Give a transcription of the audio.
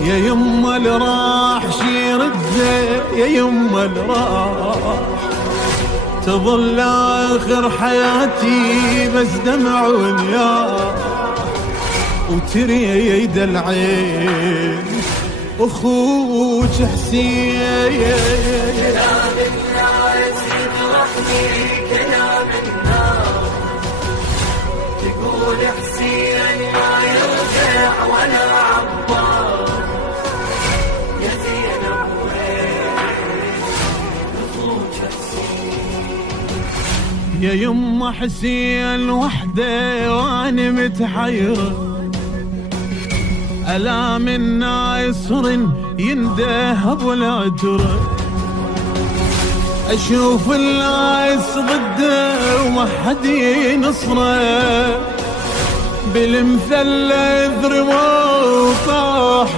يا يما اللي راح شيرده، يا يما اللي راح تظل آخر حياتي بس دمع ونياح، وتريد العين أخوك حسين. كلام الناس يجرحني، كلام الناس تقول حسين ما يرجع ولا عباس. يا زينب وين أخوك حسين؟ يا يما حسين وحده وانا متحيره، ألا من ناصر يندهب ولا ترى، أشوف الناس ضده وما حد ينصره، بالمثلث رموا طاح